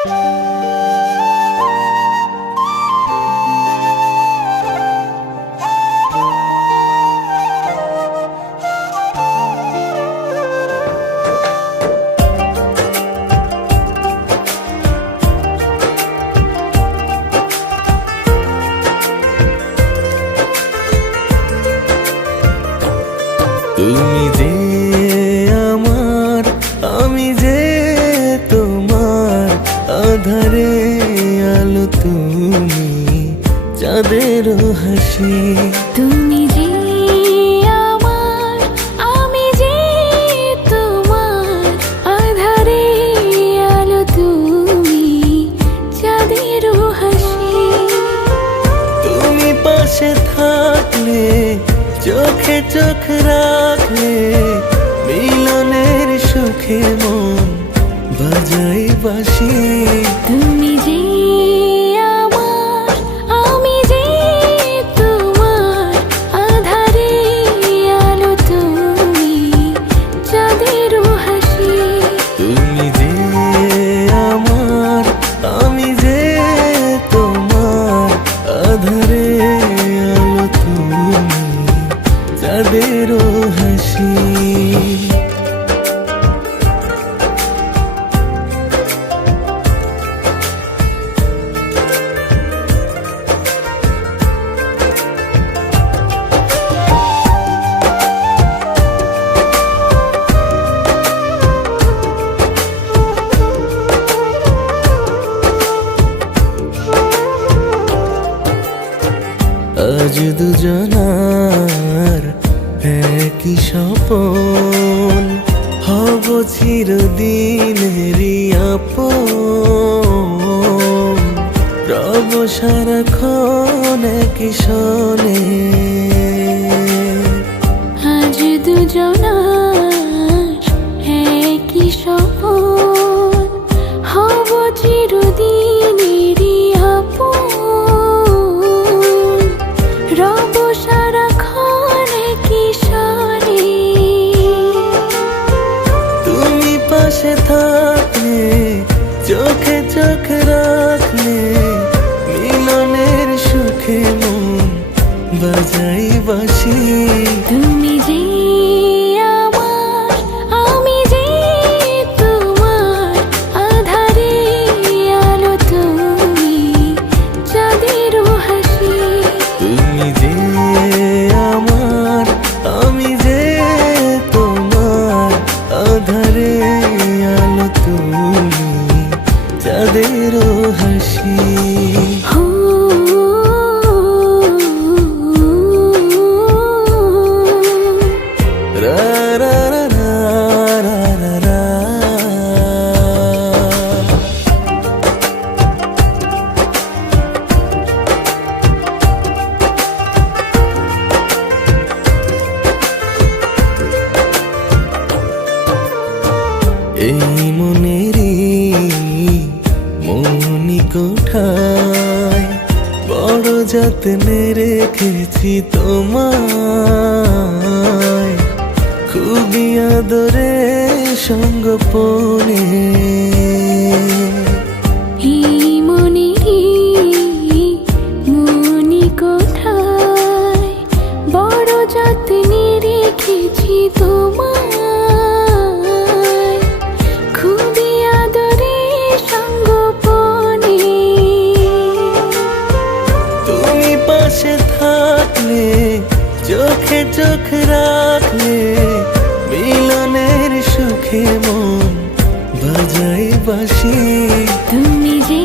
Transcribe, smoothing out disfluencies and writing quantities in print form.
তুমি যে আমার, আমি যে তোমার, আধারে আলো তুমি, চাঁদের হাসি। তুমি যে আমার, আমি যে তোমার, আধারে আলো তুমি, চাঁদের হাসি। তুমি পাশে থাকলে, চোখে চোখ রাখলে, মিলনের সুখে মন বাজাই বাঁশি। তুমি যে আমার, আমি যে তোমার, আধারে আলো তুমি, চাঁদের হাসি। তুমি যে আমার, আমি যে তোমার, আধারে আলো তুমি, চাঁদের হাসি। আজ দুজনার একই স্বপন, হব চিরদিনেরই আপন, রব সারাক্ষণ একই সনে। আজ দুজনার একই স্বপন, হব চিরদিনেরই আপন, রব সারাক্ষণ একই সনে। তুমি পাশে থাকলে, চোখে চোখ রাখলে, মিলনের সুখে মন বাজাই বাঁশি। তুমি যে আমার, আমি যে তোমার, আধারে আলো তুমি, চাঁদের হাসি। তুমি যে আমার, আমি যে তোমার, আধারে আলো তুমি, চাঁদের হাসি। হো রা রা রা রা রা রা রা। এই মনেরই মনি কোঠায় বড় যত্নে রেখেছি তোমায়, খুবই আদরে সঙ্গোপনে। এই মনেরই মনি কোঠায় বড় যত্নে রেখেছি তোমায়, খুবই আদরে সঙ্গোপনে। তুমি পাশে থাকলে, চোখে চোখ রাখলে, মিলনের সুখে মন বাজাই বাঁশি। তুমি যে